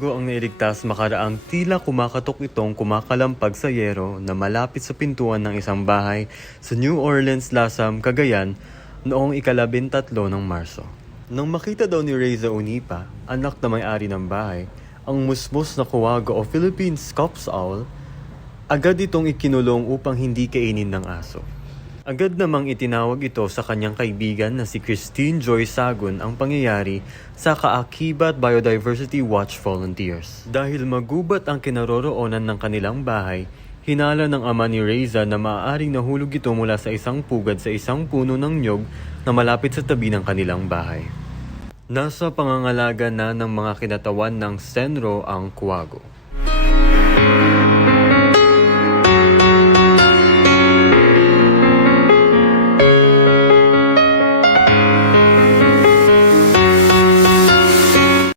Kuwago ang nailigtas makaraang tila kumakatok itong kumakalampag sa yero na malapit sa pintuan ng isang bahay sa New Orleans, Lasam, Cagayan noong ika-13 ng Marso. Nang makita daw ni Reza Unipa, anak na may-ari ng bahay, ang musmos na kuwago o Philippine Scops Owl, agad itong ikinulong upang hindi kainin ng aso. Agad namang itinawag ito sa kanyang kaibigan na si Christine Joy Sagun ang pangyayari sa Kaakibat Biodiversity Watch Volunteers. Dahil magubat ang kinaroroonan ng kanilang bahay, hinala ng ama ni Reza na maaaring nahulog ito mula sa isang pugad sa isang puno ng nyog na malapit sa tabi ng kanilang bahay. Nasa pangangalaga na ng mga kinatawan ng Senro ang kuwago.